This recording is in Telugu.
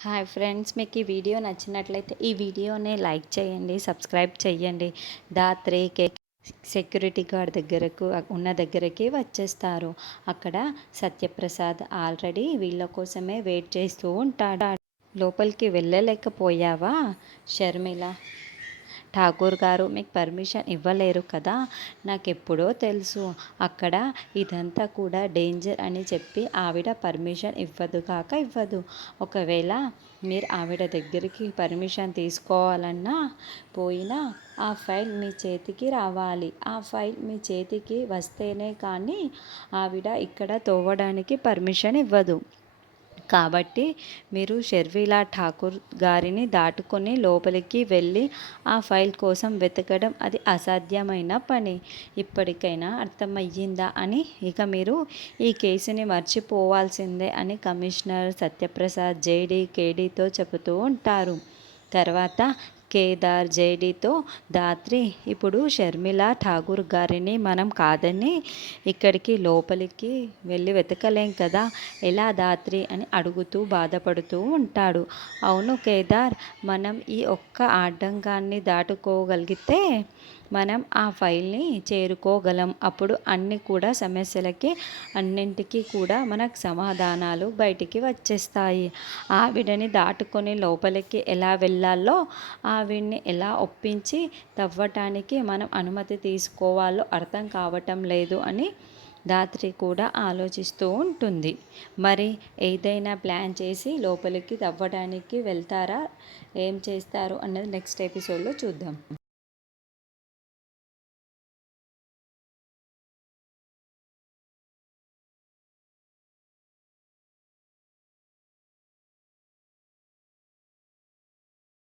హాయ్ ఫ్రెండ్స్, మీకు ఈ వీడియో నచ్చినట్లయితే ఈ వీడియోని లైక్ చేయండి, సబ్స్క్రైబ్ చేయండి. దాత్రి సెక్యూరిటీ గార్డ్ దగ్గరికి వచ్చేస్తారు. అక్కడ సత్యప్రసాద్ ఆల్రెడీ వీళ్ళ కోసమే వెయిట్ చేస్తూ ఉంటాడు. లోపలికి వెళ్ళలేకపోయావా షర్మిల? ఠాకూర్ గారు మీకు పర్మిషన్ ఇవ్వలేరు కదా, నాకెప్పుడో తెలుసు. అక్కడ ఇదంతా కూడా డేంజర్ అని చెప్పి ఆవిడ పర్మిషన్ ఇవ్వదు. ఒకవేళ మీరు ఆవిడ దగ్గరికి పర్మిషన్ తీసుకోవాలన్నా పోయినా ఆ ఫైల్ మీ చేతికి రావాలి. ఆ ఫైల్ మీ చేతికి వస్తేనే కానీ ఆవిడ ఇక్కడ తోవడానికి పర్మిషన్ ఇవ్వదు. కాబట్టి మీరు షర్మిలా ఠాకూర్ గారిని దాటుకొని లోపలికి వెళ్ళి ఆ ఫైల్ కోసం వెతకడం అది అసాధ్యమైన పని. ఇప్పటికైనా అర్థమయ్యిందా అని ఇక మీరు ఈ కేసుని మర్చిపోవాల్సిందే అని కమిషనర్ సత్యప్రసాద్ జేడీ కేడీతో చెబుతూ ఉంటారు. తర్వాత కేదార్ జేడీతో దాత్రి ఇప్పుడు షర్మిలా ఠాకూర్ గారిని మనం కాదని ఇక్కడికి లోపలికి వెళ్ళి వెతకలేం కదా, ఎలా దాత్రి అని అడుగుతూ బాధపడుతూ ఉంటాడు. అవును కేదార్, మనం ఈ ఒక్క ఆటంకాన్ని దాటుకోగలిగితే మనం ఆ ఫైల్ని చేరుకోగలం. అప్పుడు అన్ని కూడా సమస్యలకి అన్నింటికీ కూడా మనకు సమాధానాలు బయటికి వచ్చేస్తాయి. ఆవిడని దాటుకొని లోపలికి ఎలా వెళ్ళాలో, ఆవిడ్ని ఎలా ఒప్పించి తవ్వటానికి మనం అనుమతి తీసుకోవాలో అర్థం కావటం లేదు అని దాత్రి కూడా ఆలోచిస్తూ ఉంటుంది. మరి ఏదైనా ప్లాన్ చేసి లోపలికి తవ్వడానికి వెళ్తారా, ఏం చేస్తారు అన్నది నెక్స్ట్ ఎపిసోడ్లో చూద్దాం.